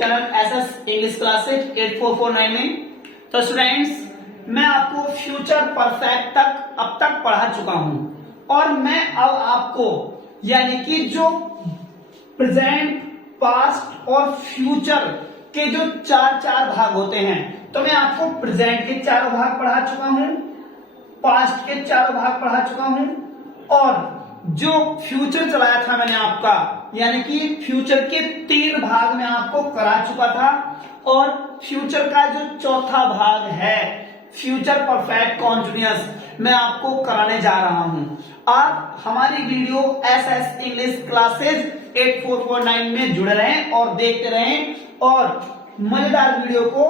Channel SS English classes 8449 में। तो students, मैं आपको फ्यूचर परफेक्ट तक अब तक पढ़ा चुका हूं और मैं अब आपको यानी कि जो प्रेजेंट, पास्ट और फ्यूचर के जो चार भाग होते हैं, तो मैं आपको प्रेजेंट के चारों भाग पढ़ा चुका हूं, पास्ट के चारों भाग पढ़ा चुका हूं और जो फ्यूचर चलाया था मैंने आपका यानी कि फ्यूचर के 3 भाग में आपको करा चुका था और फ्यूचर का जो चौथा भाग है फ्यूचर परफेक्ट कॉन्टिन्यूअस मैं आपको कराने जा रहा हूं। आप हमारी वीडियो एसएस इंग्लिश क्लासेज 8449 में जुड़े रहें और देखते रहें और मजेदार वीडियो को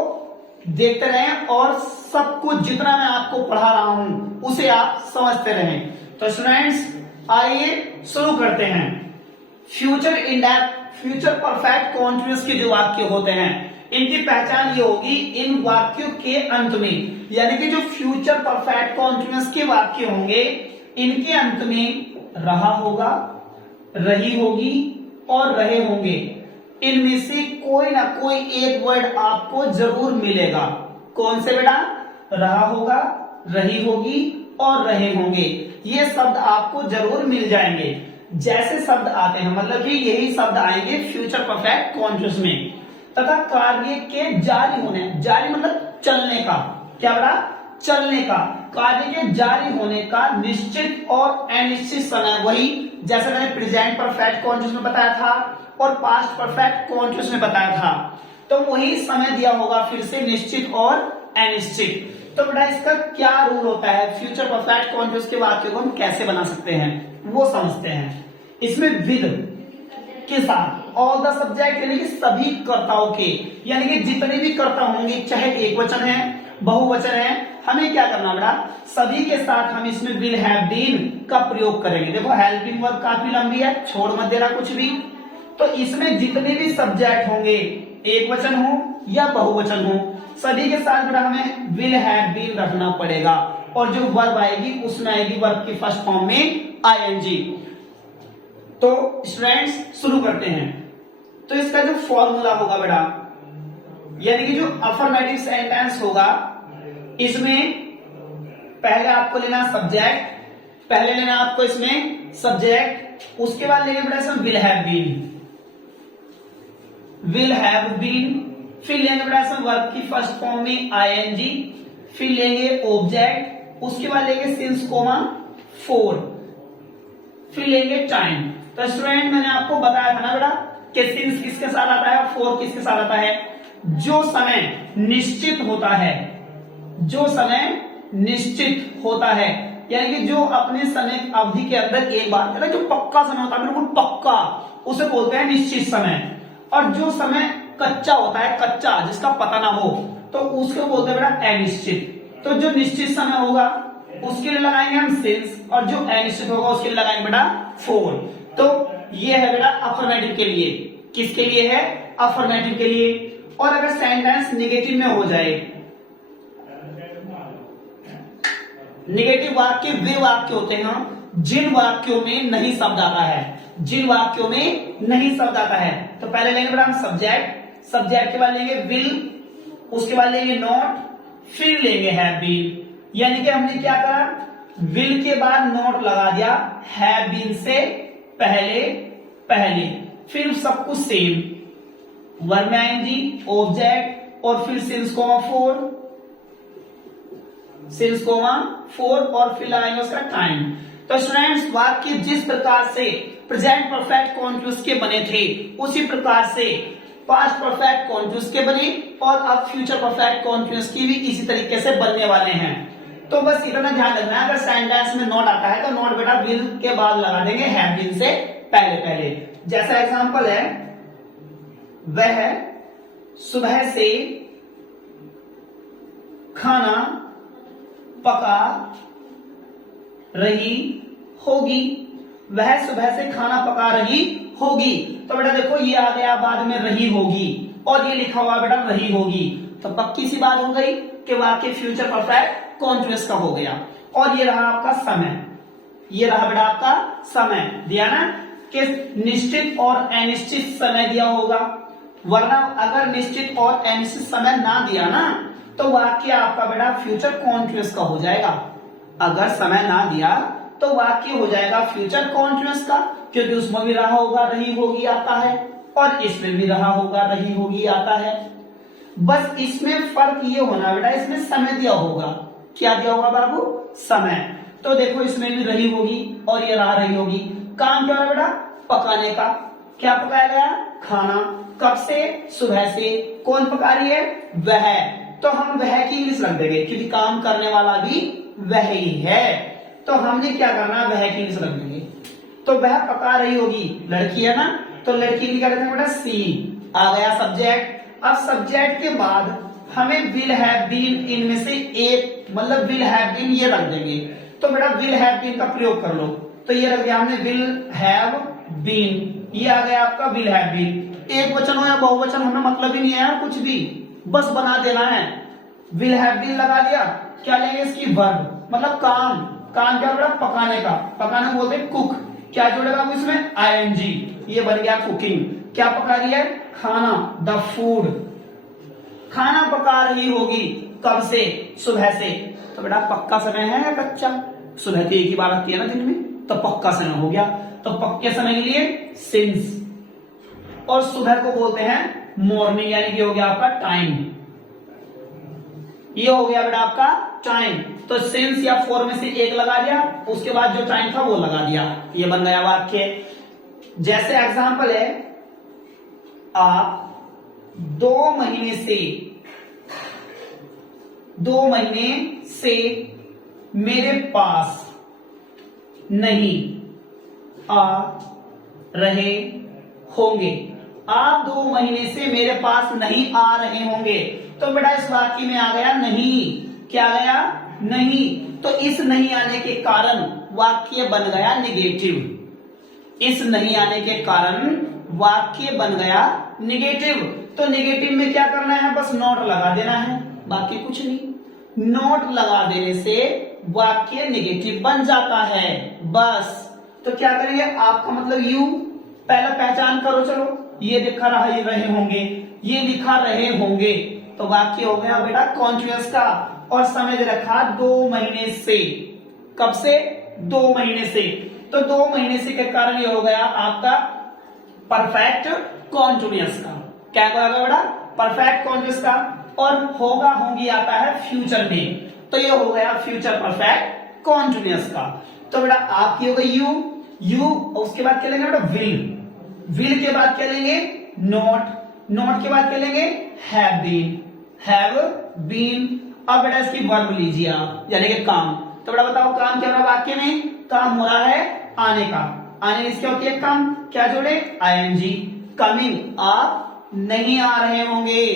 देखते रहें और सब कुछ जितना मैं आपको पढ़ा रहा हूं उसे आप समझते रहें। तो स्टूडेंट्स, आइए शुरू करते हैं। Future index, future perfect continuous के जो वाक्य होते हैं इनकी पहचान ये होगी इन वाक्यों के अंत में, यानी कि जो फ्यूचर परफेक्ट कॉन्टिन्यूअस के वाक्य होंगे इनके अंत में रहा होगा, रही होगी और रहे होंगे। इनमें से कोई ना कोई एक वर्ड आपको जरूर मिलेगा। कौन से बेटा? रहा होगा, रही होगी और रहे होंगे। ये शब्द आपको जरूर मिल जाएंगे। जैसे शब्द आते हैं मतलब कि यही शब्द आएंगे फ्यूचर परफेक्ट कॉन्टिन्यूअस में। तथा कार्य के जारी होने, जारी मतलब चलने का, क्या बड़ा? चलने का। कार्य के जारी होने का निश्चित और अनिश्चित समय, वही जैसे मैंने प्रेजेंट परफेक्ट कॉन्टिन्यूअस में बताया था और पास्ट परफेक्ट कॉन्टिन्यूअस में बताया था, तो वही समय दिया होगा फिर से निश्चित और अनिश्चित। तो बेटा इसका क्या रूल होता है, फ्यूचर परफेक्ट कॉन्टिन्यूअस के वाक्य को हम कैसे बना सकते हैं वो समझते हैं। इसमें विद के साथ ऑल द सब्जेक्ट यानी कि सभी कर्ताओं के, यानी कि जितने भी कर्ता होंगे चाहे एक वचन है बहुवचन है, हमें क्या करना बेटा? सभी के साथ हम इसमें विल हैव बीन का प्रयोग करेंगे। देखो हेल्पिंग वर्ब काफी लंबी है, छोड़ मत देना कुछ भी। तो इसमें जितने भी सब्जेक्ट होंगे एक वचन हो या बहुवचन हो, सभी के साथ बेटा हमें विल हैव बीन रखना पड़ेगा और जो वर्ब आएगी उसमें आएगी वर्ब की फर्स्ट फॉर्म में आईएनजी। तो स्टूडेंट्स शुरू करते हैं। तो इसका जो फॉर्मूला होगा बेटा यानी कि जो अफर्मेटिव सेंटेंस होगा इसमें पहले आपको लेना सब्जेक्ट, पहले लेना आपको इसमें सब्जेक्ट, उसके बाद लेंगे बेटा इसमें will have been, will have been, फिर लेंगे बेटा इसमें वर्ब की फर्स्ट फॉर्म में आईएनजी, फिर लेंगे ऑब्जेक्ट, उसके बाद लेंगे सिंस कोमा फोर, फिर लेंगे टाइम। तो स्टूडेंट मैंने आपको बताया था ना बेटा कि सिंस किसके साथ आता है और फोर किसके साथ आता है? जो समय निश्चित होता है, जो समय निश्चित होता है यानी कि जो अपने समय अवधि के अंदर एक बार जो पक्का समय होता है बिल्कुल पक्का, उसे बोलते हैं निश्चित समय। और जो समय कच्चा होता है, कच्चा जिसका पता ना हो, तो उसको बोलते हैं बेटा अनिश्चित। तो जो निश्चित समय होगा उसके लिए लगाएंगे हम सिंस और जो अनिश्चित होगा उसके लिए लगाएंगे बेटा फोर। तो ये है बेटा अफर्मेटिव के लिए। किसके लिए है? अफर्मेटिव के लिए। और अगर सेंटेंस नेगेटिव में हो जाए, नेगेटिव वाक्य वे वाक्य होते हैं जिन वाक्यों में नहीं शब्द आता है, जिन वाक्यों में नहीं शब्द आता है। तो पहले लेंगे बेटा हम सब्जेक्ट, सब्जेक्ट के बाद लेंगे विल, उसके बाद लेंगे नॉट, फिर लेंगे हैव बीन। यानी कि हमने क्या करा? विल के बाद नॉट लगा दिया हैव बीन से पहले पहले, फिर सब कुछ सेम, वर्ब में आएंगी ऑब्जेक्ट और फिर since comma four, since comma four और फिर लगाएंगे उसका टाइम। तो स्टूडेंट्स वाक्य जिस प्रकार से प्रेजेंट परफेक्ट कॉन्टिन्यूअस के बने थे उसी प्रकार से पास्ट परफेक्ट कॉन्टिन्यूअस के बने और अब फ्यूचर परफेक्ट कॉन्टिन्यूअस की भी इसी तरीके से बनने वाले हैं। तो बस इतना ध्यान रखना है, अगर सेंटेंस में नॉट आता है तो नॉट बेटा विल के बाद लगा देंगे हैव बीन से पहले पहले। जैसा एग्जांपल है वह सुबह से खाना पका रही होगी, वह सुबह से खाना पका रही होगी। तो बेटा देखो ये आ गया बाद में रही होगी और ये लिखा हुआ बेटा रही होगी, तो पक्की सी बात हो गई कि वाक्य फ्यूचर परफेक्ट कॉन्टिन्यूअस का हो गया। और ये रहा आपका समय, ये रहा बेटा आपका समय दिया ना कि निश्चित और अनिश्चित समय दिया होगा। वरना अगर निश्चित और अनिश्चित समय ना दिया ना तो वाक्य आपका बेटा फ्यूचर कॉन्टिन्यूअस का हो जाएगा। अगर समय ना दिया तो वाक्य हो जाएगा फ्यूचर कॉन्टिन्यूअस का, क्योंकि उसमें भी रहा होगा रही होगी आता है और इसमें भी रहा होगा रही होगी आता है। बस इसमें फर्क ये होना बेटा, इसमें समय दिया होगा। क्या दिया होगा बाबू? समय। तो देखो इसमें भी रही होगी और ये रहा रही होगी। काम क्या हो रहा है बेटा? पकाने का। क्या पकाया गया? खाना। कब से? सुबह से। कौन पका रही है? वह। तो हम वह की इंग्लिश रख देंगे, क्योंकि काम करने वाला भी वह ही है। तो हमने क्या करना? वह की इंग्लिश रख देंगे। तो वह पका रही होगी, लड़की है ना, तो लड़की की क्या कहते हैं बेटा? सी। आ गया सब्जेक्ट। अब सब्जेक्ट के बाद हमें विल हैव बीन, इनमें से एक मतलब विल हैव बीन ये रख देंगे। तो बेटा विल हैव बीन का प्रयोग कर लो। तो ये रख दिया हमने विल हैव बीन, ये आ गया आपका विल हैव बीन। एक वचन हो या बहुवचन हमें मतलब ही नहीं है कुछ भी, बस बना देना है। विल हैव बीन लगा दिया, क्या लेंगे इसकी? वर्ब, मतलब काम। काम क्या बेटा? पकाने का। पकाने बोलते हैं कुक। क्या जुड़ेगा इसमें? आईएनजी, ये बन गया कुकिंग। क्या पका रही है? खाना, द फूड। खाना पका रही होगी, कब से? सुबह से। तो बेटा पक्का समय है या कच्चा? सुबह तो एक ही बार आती है ना दिन में, तो पक्का समय हो गया। तो पक्के समय के लिए सिंस, और सुबह को बोलते हैं मॉर्निंग, यानी कि हो गया आपका टाइम। ये हो गया बेटा आपका टाइम। तो सिंस या फॉर में से एक लगा दिया, उसके बाद जो टाइम था वो लगा दिया, ये बन गया वाक्य। जैसे एग्जांपल है, आप 2 महीने से मेरे पास नहीं आ रहे होंगे। आप 2 महीने से मेरे पास नहीं आ रहे होंगे। तो बेटा इस वाक्य में आ गया नहीं। क्या आ गया? नहीं। तो इस नहीं आने के कारण वाक्य बन गया निगेटिव। इस नहीं आने के कारण वाक्य बन गया निगेटिव। तो निगेटिव में क्या करना है? बस नोट लगा देना है, बाकी कुछ नहीं। नोट लगा देने से वाक्य निगेटिव बन जाता है, बस। तो क्या करेंगे? आपका मतलब यू, पहला पहचान करो। चलो, ये लिखा रहे होंगे, ये लिखा रहे होंगे, तो वाक्य हो गया बेटा कॉन्टिन्यूअस का। और समय दे रखा 2 महीने से। कब से? 2 महीने से। तो 2 महीने से के कारण ये हो गया आपका परफेक्ट कॉन्टिन्यूअस का। क्या होगा बेटा? परफेक्ट कॉन्टिन्यूअस का। और होगा होंगी आता है फ्यूचर में, तो ये हो गया फ्यूचर परफेक्ट कॉन्टिन्यूअस का। तो बेटा आपकी हो गई यू, उसके बाद क्या लेंगे बेटा? विल के बाद क्या लेंगे? नोट के बाद क्या लेंगे? Have been. अब बेटा इसकी वर्ब लीजिए आप, यानी कि काम। तो बेटा बताओ काम क्या हो रहा है वाक्य में? काम हो रहा है आने का। आने से क्या होती है? काम। क्या जोड़े? आईएनजी। कमिंग। आप नहीं आ रहे होंगे।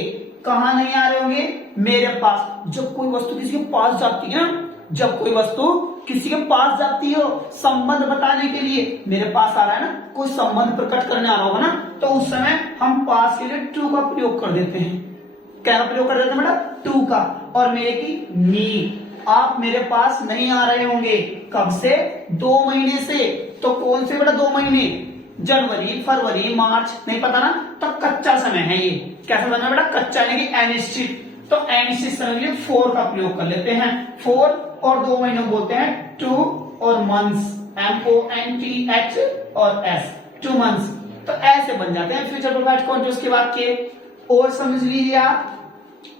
कहां नहीं आ रहे होंगे? मेरे पास। जब कोई वस्तु किसी के पास जाती है ना, जब कोई वस्तु किसी के पास जाती हो संबंध बताने के लिए, मेरे पास आ रहा है ना, कोई संबंध प्रकट करने आ रहा होगा ना, तो उस समय हम पास के लिए टू का प्रयोग कर देते हैं। क्या का प्रयोग कर देते हैं बेटा? टू का। और मेरे की मी। आप मेरे पास नहीं आ रहे होंगे। कब से? 2 महीने से। तो कौन से बेटा 2 महीने? जनवरी, फरवरी, मार्च, नहीं पता ना, तो कच्चा समय है ये। कैसा समय बेटा? कच्चा, यानी कि अनिश्चित। तो अनिश्चित समय के लिए 4 का प्रयोग कर लेते हैं। 4 और 2 महीनों बोलते हैं 2 और मंथ्स, MONTH और S, 2 मंथ्स। तो ऐसे बन जाते हैं फ्यूचर परफेक्ट कॉन्टिन्यूअस के वाक्य। और समझ लीजिए आप,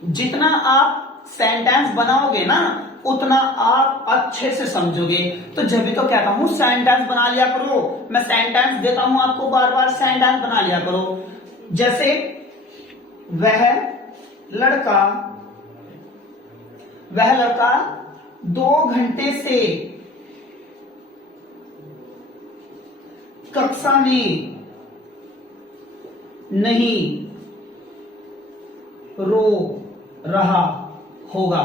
जितना आप सेंटेंस बनाओगे ना, उतना आप अच्छे से समझोगे। तो जब भी तो कहता हूं सेंटेंस बना लिया करो, मैं सेंटेंस देता हूं आपको, बार बार सेंटेंस बना लिया करो। जैसे वह लड़का 2 घंटे से कक्षा में नहीं रो रहा होगा।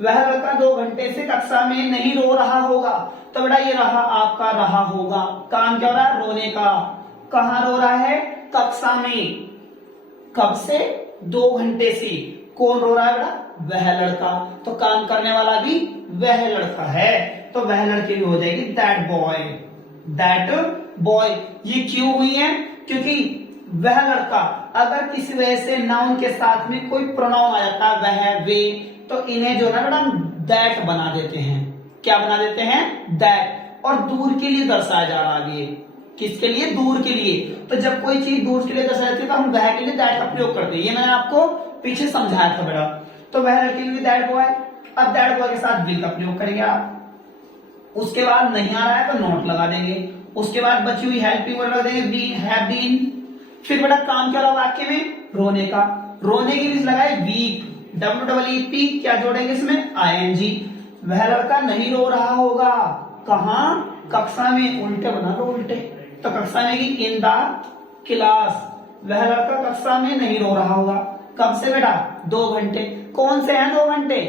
वह लड़का 2 घंटे से कक्षा में नहीं रो रहा होगा। तो बेटा ये रहा आपका रहा होगा। काम क्या हो रहा है? रोने का। कहां रो रहा है? कक्षा में। कब से? 2 घंटे से। कौन रो रहा है बेटा? वह लड़का। तो काम करने वाला भी वह लड़का है, तो वह लड़के भी हो जाएगी दैट बॉय। ये क्यों हुई है? क्योंकि वह लड़का, अगर किसी वजह से नाउन के साथ में कोई प्रोनाउन आ जाता है वह वे, तो इन्हें जो है ना हम दैट बना देते हैं। क्या बना देते हैं? दैट। और दूर के लिए दर्शाया जा रहा है, ये किसके लिए? दूर के लिए। तो जब कोई चीज दूर के लिए दर्शाई जाती है तो हम वह के लिए दैट का प्रयोग करते हैं। ये मैंने आपको पीछे समझाया था बेटा। तो वह लड़के के लिए दैट बॉय। अब दैट बॉय के साथ विल का प्रयोग करेंगे आप। उसके बाद नहीं आ रहा है तो नॉट लगा देंगे। उसके बाद बची हुई हेल्पिंग वर्ड लगा देंगे बी, हैव बीन। फिर बेटा काम क्या लगा वाक्य में? रोने का। रोने के लिए लगाए वीक, WEEP। क्या जोड़ेंगे इसमें? ING। वह लड़का नहीं रो रहा होगा। कहां? कक्षा में। उल्टे बना दो, उल्टे। तो कक्षा में की इन द क्लास। वह लड़का कक्षा में नहीं रो रहा होगा। कब से बेटा? 2 घंटे। कौन से हैं 2 घंटे?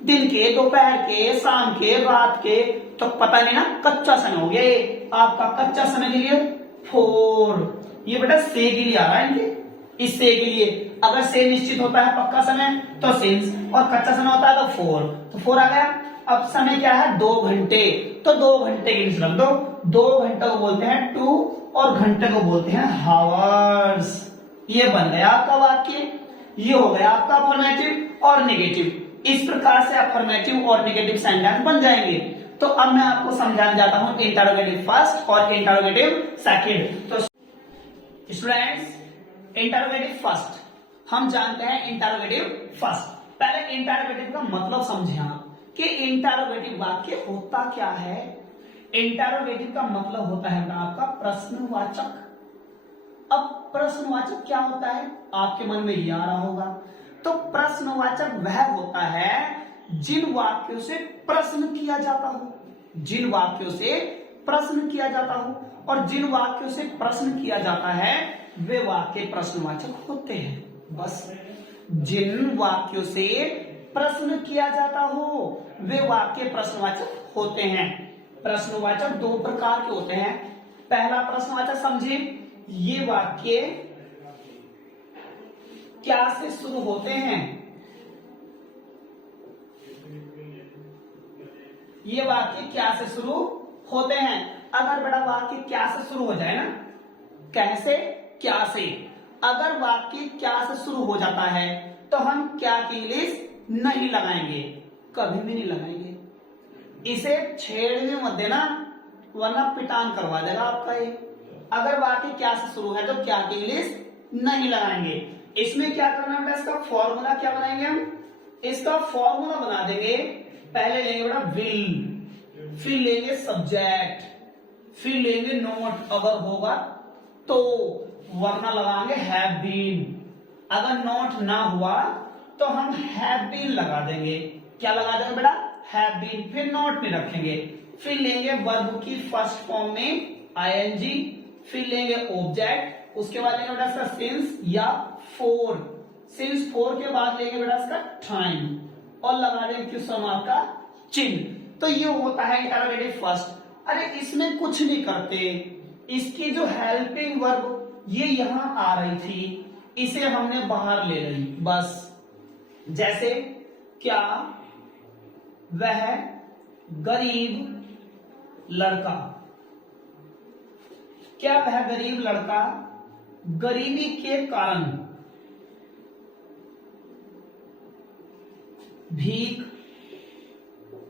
दिन के, दोपहर के, शाम के, रात के। तो पता नहीं ना, कच्चा समय हो गया ये आपका। कच्चा समय के लिए 4। ये बेटा से के लिए आ रहा है इनके। इस से के लिए अगर से निश्चित होता है पक्का समय तो सिंस, और कच्चा समय होता है तो 4। तो 4 आ गया। अब समय क्या है? 2 घंटे। तो 2 घंटे के लिए रख दो। 2 घंटे को बोलते हैं 2 और घंटे को बोलते हैं हावर्स। ये बन गया आपका वाक्य। ये हो गया आपका अफर्मेटिव और नेगेटिव। इस प्रकार से अफर्मेटिव और नेगेटिव सेंटेंस बन जाएंगे। तो अब मैं आपको समझाने जाता हूं इंटरोगेटिव फर्स्ट और इंटरोगेटिव सेकंड। तो स्टूडेंट्स, इंटरोगेटिव फर्स्ट हम जानते हैं। इंटरोगेटिव फर्स्ट, पहले इंटरोगेटिव का मतलब समझे आप कि इंटरोगेटिव वाक्य होता क्या है। इंटरोगेटिव का मतलब होता है आपका प्रश्नवाचक। अब प्रश्नवाचक क्या होता है आपके मन में ये आ रहा होगा। तो प्रश्नवाचक वह होता है जिन वाक्यों से प्रश्न किया जाता हो। जिन वाक्यों से प्रश्न किया जाता हो, और जिन वाक्यों से प्रश्न किया जाता है वे वाक्य प्रश्नवाचक होते हैं। बस जिन वाक्यों से प्रश्न किया जाता हो वे वाक्य प्रश्नवाचक होते हैं। प्रश्नवाचक 2 प्रकार के होते हैं। पहला प्रश्नवाचक समझे, ये वाक्य क्या से शुरू होते हैं? ये वाक्य क्या से शुरू होते हैं? अगर बड़ा वाक्य क्या से शुरू हो जाए ना, कैसे? क्या से। अगर वाक्य क्या से शुरू हो जाता है तो हम क्या की इंग्लिश नहीं लगाएंगे, कभी भी नहीं लगाएंगे। इसे छेड़ने मत देना वरना पिटान करवा देगा आपका ये। अगर वाक्य क्या से शुरू है तो क्या की इंग्लिश नहीं लगाएंगे। इसमें क्या करना है? इसका फॉर्मूला क्या बनाएंगे हम? इसका फॉर्मूला बना देंगे। पहले लेंगे बेटा विल, फिर लेंगे सब्जेक्ट, फिर लेंगे नोट अगर होगा तो, वरना लगाएंगे हैव बीन। अगर नोट ना हुआ तो हम हैव बीन लगा देंगे। क्या लगा देंगे बेटा? Have been. फिर नोट नहीं रखेंगे। फिर लेंगे वर्ब की फर्स्ट फॉर्म में ING, फिर लेंगे ऑब्जेक्ट, उसके बाद लेंगे बेटा इसका सिंस या फॉर। सिंस 4 के बाद लेंगे बेटा इसका टाइम और लगा देंगे क्वेश्चन मार्क का चिन्ह। तो ये होता है इंटरोगेटिव फर्स्ट। अरे इसमें कुछ नहीं करते, इसकी जो हेल्पिंग वर्ब ये यहां आ रही थी, इसे हमने बाहर ले ली बस। जैसे क्या वह गरीब लड़का, क्या वह गरीब लड़का गरीबी के कारण भीख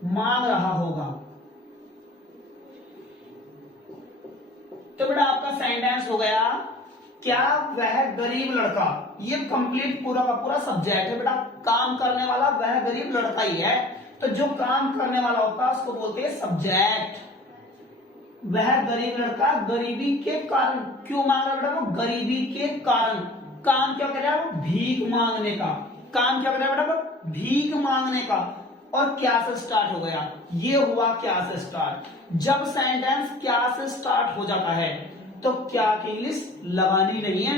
मांग रहा होगा। तो बेटा आपका सेंटेंस हो गया क्या वह गरीब लड़का। ये कंप्लीट पूरा का पूरा सब्जेक्ट है बेटा। काम करने वाला वह गरीब लड़का ही है। तो जो काम करने वाला होता है उसको बोलते हैं सब्जेक्ट। वह गरीब लड़का गरीबी के कारण क्यों मांग रहा है बेटा? वो गरीबी के कारण। काम क्या कर रहा है? वो भीख मांगने का। काम क्या कर रहा है बेटा? वो भीख मांगने का। और क्या से स्टार्ट हो गया? ये हुआ क्या से स्टार्ट। जब सेंटेंस क्या से स्टार्ट हो जाता है तो क्या की इंग्लिश लगानी नहीं है।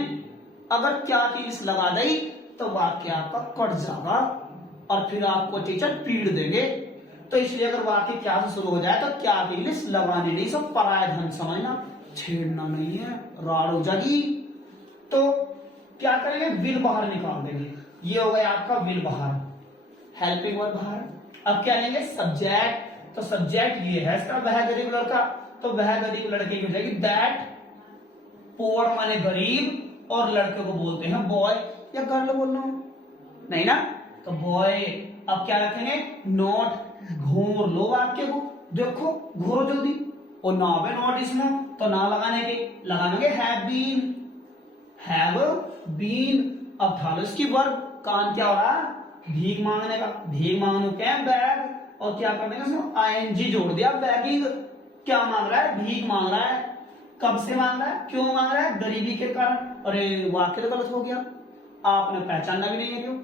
अगर क्या की इंग्लिश लगा दी तो वाक्य आपका कट जाएगा और फिर आपको टीचर पीड़ देंगे। तो इसलिए अगर वाक्य क्या से शुरू हो जाए तो क्या की इंग्लिश लगानी नहीं। सब पराया धन समझना, छेड़ना नहीं है, राड़ हो जाएगी। तो क्या करेंगे? विल बाहर निकाल देंगे। ये हो गया आपका विल बाहर, हेल्पिंग वर्ब बाहर। अब क्या लेंगे? सब्जेक्ट। तो सब्जेक्ट ये है इसका वह गरीब लड़का। तो वह गरीब लड़के की हो जाएगी दैट पुअर माने गरीब, और लड़के को बोलते हैं बॉय या गर्ल बोलना नहीं ना, तो बॉय। अब क्या रखेंगे, नॉट। घूर लो वाक्य को, देखो घूरो जल्दी। और ना पे नॉट इसमें, तो ना लगाने के लगाएंगे हैव बीन, हैव बीन। अब था लो इसकी वर्ब, काम क्या हो रहा है, भीख मांगने का। भीख मांगने क्या है, बैग। और क्या करने का इसमें आईएनजी जोड़ दिया, बैगिंग। क्या मांग रहा है, भीख मांग रहा है। कब से मांग रहा है, क्यों मांग रहा है, गरीबी के कारण। अरे वाक्य तो गलत हो गया, आपने पहचाना भी नहीं है क्यों,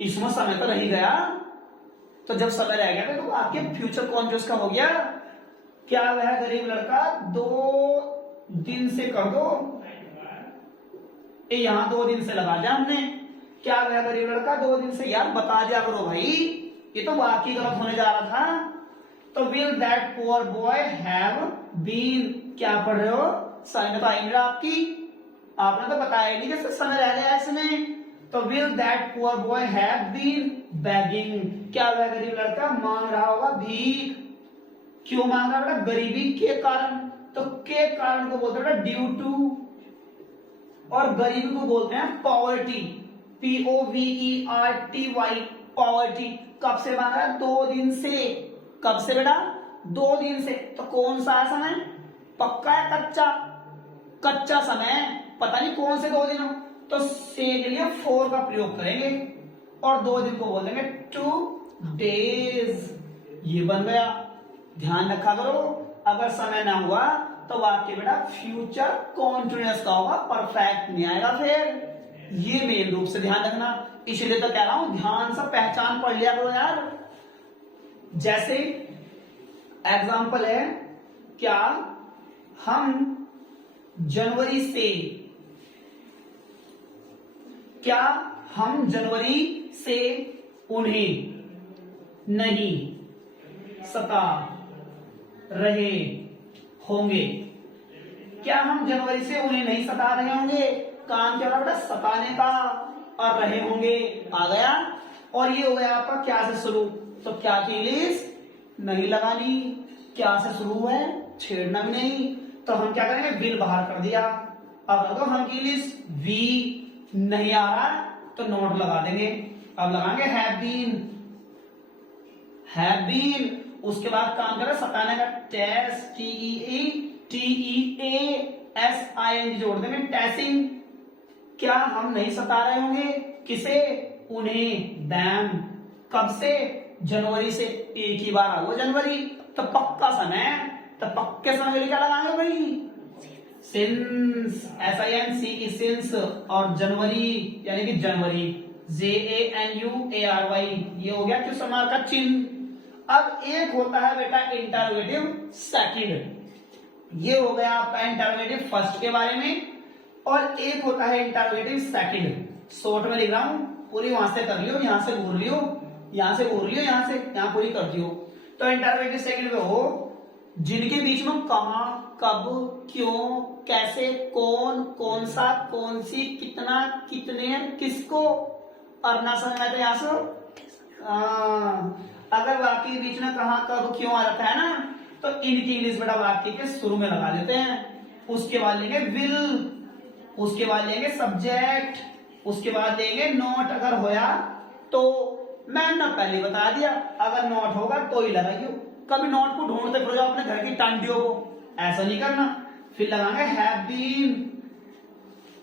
इसमें समय तो रह गया। तो जब समय रह गया तो आपके फ्यूचर कॉन्शियस का हो गया। क्या वह गरीब लड़का 2 दिन से कर दो, यहां 2 दिन से लगा दिया हमने। क्या वह गरीब लड़का 2 दिन से, यार बता दिया करो भाई, ये तो वाक्य गलत होने जा रहा था। तो will that poor boy have been, क्या पढ़ रहे हो, समय तो आई मेरा आपकी, आपने तो बताया नहीं जैसे समय रह गया इसमें। तो will that poor boy have been begging, क्या वह गरीब लड़का मांग रहा होगा भीख। क्यों मांग रहा है, गरीबी के कारण। तो के कारण को बोलते हैं ड्यू टू, और गरीबी को बोलते हैं पॉवर्टी, POVERTY, पॉवर्टी। कब से मांग रहा है, 2 दिन से। कब से बेटा, 2 दिन से। तो कौन सा समय, पक्का है कच्चा, कच्चा समय, पता नहीं कौन से 2 दिन हो। तो से के लिए 4 का प्रयोग करेंगे और 2 दिन को बोल देंगे 2 डेज। ये बन गया, ध्यान रखा करो। अगर समय ना हुआ तो वाक्य बेटा फ्यूचर कॉन्टिन्यूअस का होगा, परफेक्ट नहीं आएगा फिर। ये मेन रूप से ध्यान रखना, इसलिए तो कह रहा हूं ध्यान से पहचान पढ़ लिया करो यार। जैसे एग्जाम्पल है, क्या हम जनवरी से, क्या हम जनवरी से उन्हें नहीं सता रहे होंगे। क्या हम जनवरी से उन्हें नहीं सता रहे होंगे, काम क्या बेटा सताने का, और रहे होंगे आ गया। और ये हो गया आपका क्या से शुरू, तो क्या की इंग्लिश नहीं लगानी, क्या से शुरू है, छेड़ना भी नहीं। तो हम क्या करेंगे, विल बाहर कर दिया। अब तो हम की इंग्लिश वी नहीं आ रहा तो नोट लगा देंगे। अब लगाएंगे हैव बीन, हैव बीन। उसके बाद काम करें सताने का, टेस्ट, TEASING जोड़ देंगे, टैसिंग। क्या हम नहीं सता रहे होंगे, किसे, उन्हें, दैम। कब से, जनवरी से, एक ही बार आओ जनवरी, तो पक्का समय। तो पक्के समय के लिए क्या लगाएंगे भाई, सिंस, SINCE, सिंस। और जनवरी यानी कि जनवरी, JANUARY, ये हो गया किस समय का चिन्ह। अब एक होता है बेटा इंटरोगेटिव सेकंड, ये हो गया आपका इंटरोगेटिव फर्स्ट के बारे में, और एक होता है इंटरोगेटिव सेकंड। शॉर्ट में लिख रहा हूं, पूरी वहां से कर लियो, यहां से घूर लियो, यहां से घूर लियो, यहां से यहां पूरी कर दियो। तो इंटरोगेटिव सेकंड में हो जिनके बीच में कहां, कब, क्यों, कैसे, कौन, कौन सा, कौन सी, कितना, कितने, किसको, और ना समझ में आता यहां से। अगर वाक्य के बीच में कहां, कब, क्यों आ जाता है ना, तो इनकी इंग्लिश बेटा वाक्य के शुरू में लगा देते हैं। उसके बाद लेंगे विल, उसके बाद लेंगे सब्जेक्ट, उसके बाद लेंगे नॉट। अगर होया तो मैंने पहले बता दिया, अगर नॉट होगा तो ही लगाइयो। कभी नॉट को ढूंढते फिर जाओ अपने घर की टांटियों को, ऐसा नहीं करना। फिर लगाएंगे हैव बीन,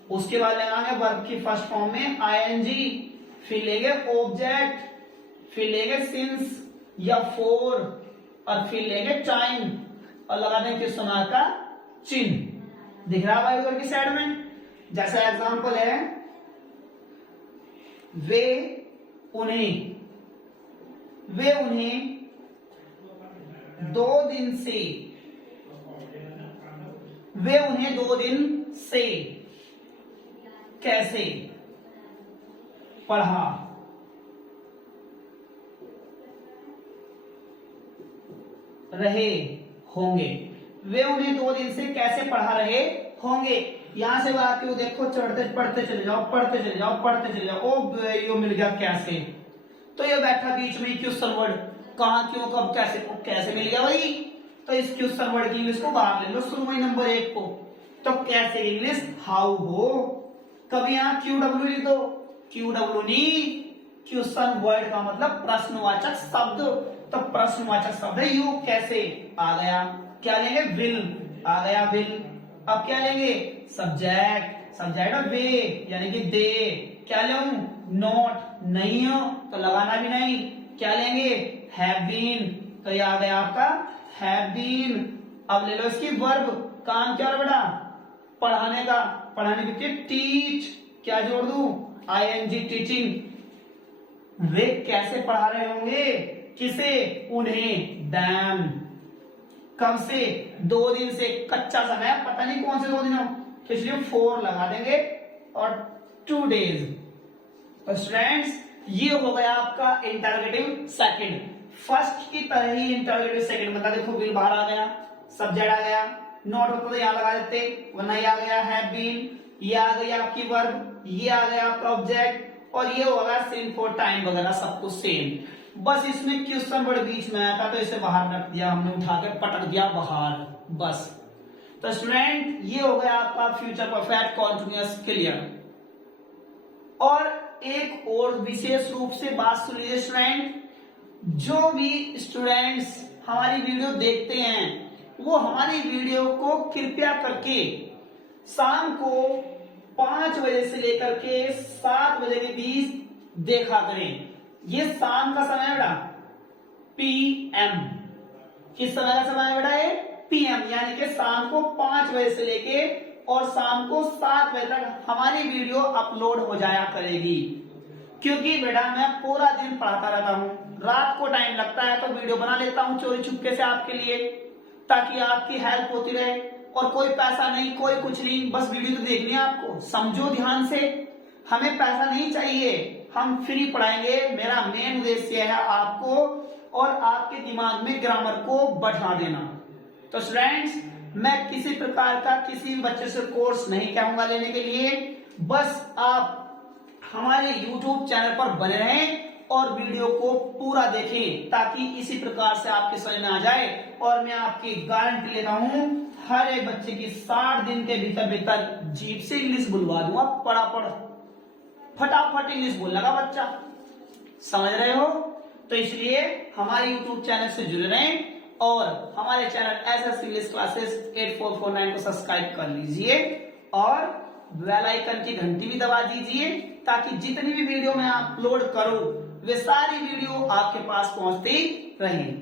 उसके बाद लगाएंगे वर्ब की फर्स्ट फॉर्म में ING, फिर लेंगे ऑब्जेक्ट, फिर लेंगे सिंस या फॉर, और फिर लेंगे टाइम, और लगा देंगे किस समय का चिन्ह। दिख रहा भाई उधर की साइड में। जैसा एग्जांपल है, वे उन्हें 2 दिन से, वे उन्हें 2 दिन से कैसे पढ़ा रहे होंगे। वे उन्हें 2 दिन से कैसे पढ़ा रहे होंगे। यहां से बात क्यों, देखो चढ़ते पढ़ते चले जाओ, पढ़ते चले जाओ, पढ़ते चले जाओ। ओ यो मिल गया कैसे, तो ये बैठा बीच में क्वेश्चन वर्ड, कहां, क्यों, कब, कैसे, कैसे मिल गया भाई। तो इस क्वेश्चन वर्ड की इंग्लिश को बाहर ले लो शुरू में नंबर 1 को। तो कैसे इंग्लिश हाउ हो। कभी यहां QW लिख दो, QW नहीं, क्वेश्चन वर्ड का मतलब प्रश्नवाचक शब्द, तो प्रश्नवाचक शब्द है यू। कैसे आ गया, क्या लेंगे विल, आ गया विल। अब क्या लेंगे सब्जेक्ट, सब्जेक्ट और वे यानी कि दे। क्या लूं नॉट, नहीं हो तो लगाना भी नहीं। क्या लेंगे हैव बीन, तो ये आ गया आपका हैव बीन। अब ले लो इसकी वर्ब, काम क्या और बेटा पढ़ाने का, पढ़ाने की टीच, क्या जोड़ दूं ING टीचिंग। वे कैसे पढ़ा रहे होंगे, किसे उन्हें, दैम। कब से 2 दिन से, कच्चा समय पता नहीं कौन से 2 दिनों, तो इसलिए 4 लगा देंगे और 2 डेज। तो स्टूडेंट्स ये हो गया आपका इंटरोगेटिव सेकंड। फर्स्ट की तरह ही इंटरोगेटिव सेकंड मतलब देखो विल बाहर आ गया, सब्जेक्ट आ गया, नॉट होता तो यहां लगा देते, वरना ये आ गया हैव बीन, ये आ गई आपकी वर्ब, ये आ गया आपका ऑब्जेक्ट, और ये होगा सेम फॉर टाइम वगैरह सब कुछ सेम। बस इसमें क्वेश्चन वर्ड बीच में आया था तो इसे बाहर रख दिया हमने, उठा के पटक दिया बाहर बस। तो स्टूडेंट ये हो गया आपका फ्यूचर परफेक्ट कॉन्टिन्यूअस क्लियर। और एक और विशेष रूप से बात सुन लीजिए स्टूडेंट, जो भी स्टूडेंट्स हमारी वीडियो देखते हैं वो हमारी वीडियो को कृपया करके शाम को 5 बजे से लेकर के 7 बजे के बीच देखा करें। ये शाम का समय है बेटा PM। किस समय का समय है बेटा ये PM, यानी कि शाम को 5 बजे से लेके और शाम को 7 बजे तक हमारी वीडियो अपलोड हो जाया करेगी। क्योंकि बेटा मैं पूरा दिन पढ़ाता रहता हूँ, रात को टाइम लगता है तो वीडियो बना लेता हूँ चोरी छुपके से आपके लिए, ताकि आपकी हेल्प होती रहे। और कोई पैसा नहीं, कोई कुछ नहीं, बस वीडियो तो देखनी है आपको, समझो ध्यान से। हमें पैसा नहीं चाहिए, हम फ्री पढ़ाएंगे। मेरा मेन उद्देश्य है आपको और आपके दिमाग में ग्रामर को बढ़ा देना। तो स्टूडेंट्स मैं किसी प्रकार का किसी भी बच्चे से कोर्स नहीं कहूंगा लेने के लिए, बस आप हमारे YouTube चैनल पर बने रहें और वीडियो को पूरा देखें, ताकि इसी प्रकार से आपके समझ में आ जाए। और मैं आपकी गारंटी लेता हूं हर एक बच्चे की 60 दिन के भीतर भीतर जीभ से इंग्लिश बुलवा दूंगा, फटाफट इंग्लिश बोल लगा बच्चा, समझ रहे हो। तो इसलिए हमारे YouTube चैनल से जुड़े रहें और हमारे चैनल SS इंग्लिश क्लासेस 8449 को सब्सक्राइब कर लीजिए और बेल आइकन की घंटी भी दबा दीजिए, ताकि जितनी भी वीडियो मैं अपलोड करूं वे सारी वीडियो आपके पास पहुंचती रहें।